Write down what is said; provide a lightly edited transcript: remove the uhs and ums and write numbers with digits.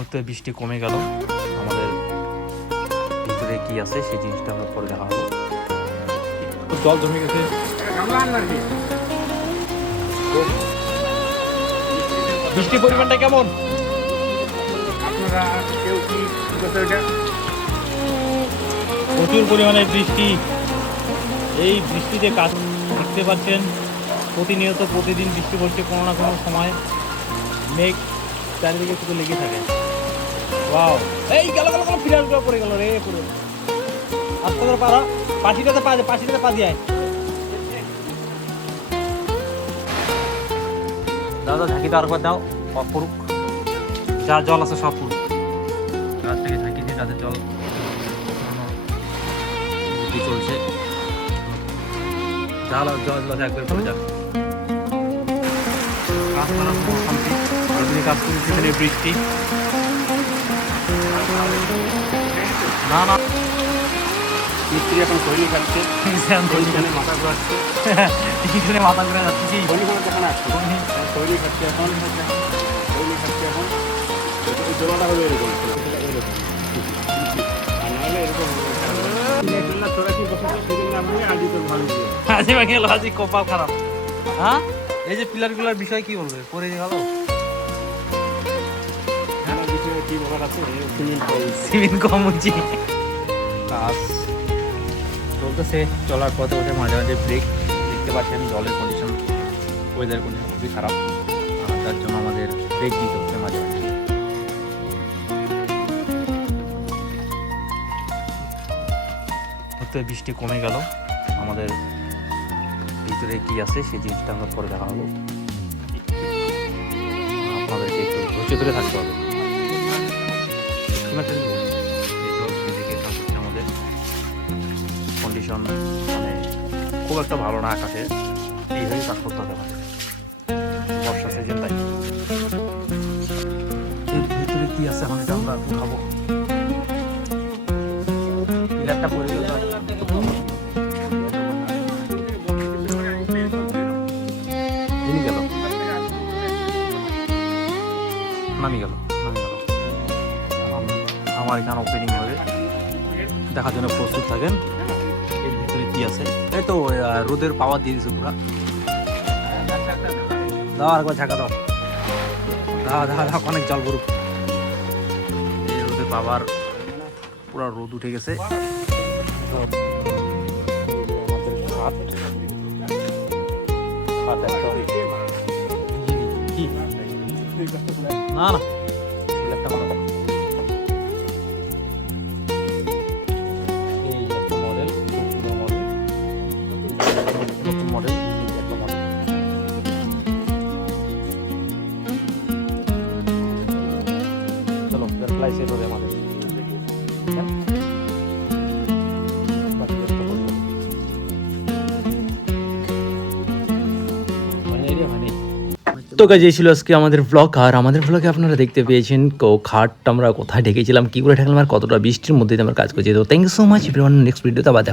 মুহূর্তে বৃষ্টি কমে গেল। আমাদের ভিতরে কি আছে সেই জিনিসটা আমরা পরে দেখা হলো। জল জমে গেছে। বৃষ্টির পরিমাণটা কেমন? আপনারা কেউ কি প্রচুর পরিমাণে বৃষ্টি। এই বৃষ্টিতে কাজ দেখতে পাচ্ছেন, প্রতিনিয়ত প্রতিদিন বৃষ্টি পড়ছে কোনো না কোনো সময়। মেঘ চারিদিকে শুধু লেগে থাকে। ওয়াও, এই গেল ফিরাসগুলো পড়ে গেল রে পুরো। আস্তে করে পারা, পাশিটাতে পা দিয়ে দাদা ঝাঁকিটা আরেকবার দাও, অফ করুক। যা জল আছে সব পুরো গাছ থেকে ঝাঁকি দিয়ে গাছের জল চলছে। জল একবার পড়ে যাবে। কাজ করার খুব শান্তি। আপনি কাজ করছেন বৃষ্টি না না মিস্ত্রি এখন শৈলী খাচ্ছে, মাথা ঘুরাচ্ছে, মাথা ঘুরে যাচ্ছে। যখন আসছে শৈলী খাচ্ছে এখন, জোড়াটা হলো এরকম, আর নাহলে এরকম তোরা কি বসে সেদিন নামবে আজ তো ভালো আজি ভাঙে গেল, আজি কপাল খারাপ। হ্যাঁ, এই যে পিলারগুলোর বিষয় কি বলবে? পরে গেল কি বলার আছে, সিমেন্ট কম হচ্ছে। কাজ চলতেছে, চলার পথে ওঠে মাঝে মাঝে ব্রেক। দেখতে পাচ্ছেন জলের কন্ডিশন, ওয়েদার কন্ডিশন খুবই খারাপ, তার জন্য আমাদের ব্রেক দিতে হচ্ছে মাঝে মাঝে। বৃষ্টি কমে গেল। আমাদের ভিতরে কি আছে সেই জিনিসটা আমরা পরে দেখা হলো। আপনাদেরকে একটু ধৈর্য ধরে থাকতে হবে। আমাদের কন্ডিশন মানে খুব একটা ভালো না আকাশে, এইভাবেই কাজ করতে হবে আমাদের। বর্ষা সিজন তাই। এর ভিতরে কি আছে এখন এটা আমরা উঠাবো। পিলারটা পড়ে গেল, নামি গেল। আমার এখানে ওপেনিং হবে, দেখার জন্য প্রস্তুত থাকেন। এর ভিতরে কি আছে? এই তো রোদের পাওয়ার দিয়ে দিচ্ছে পুরা। দাও আরেকবার ঝাঁকা দাও, দাও অনেক জল পড়ুক। এই রোদের পাওয়ার পুরা রোদ উঠে গেছে। না না এই একটা মডেল, খুব সুন্দর মডেল, নতুন মডেল, একটা মডেল। চলো প্রাইস সেট হবে আমাদের। তো গাইজ এই ছিল আজকে আমাদের ব্লগ। আর আমাদের ব্লগে আপনারা দেখতে পেয়েছেন খাট আমরা কোথায় ঢেকেছিলাম, কী করে ঢাকলাম, আর কতটা বৃষ্টির মধ্যে আমরা কাজ করছি। তো thank you so much everyone. Next ভিডিওতে আবার দেখা।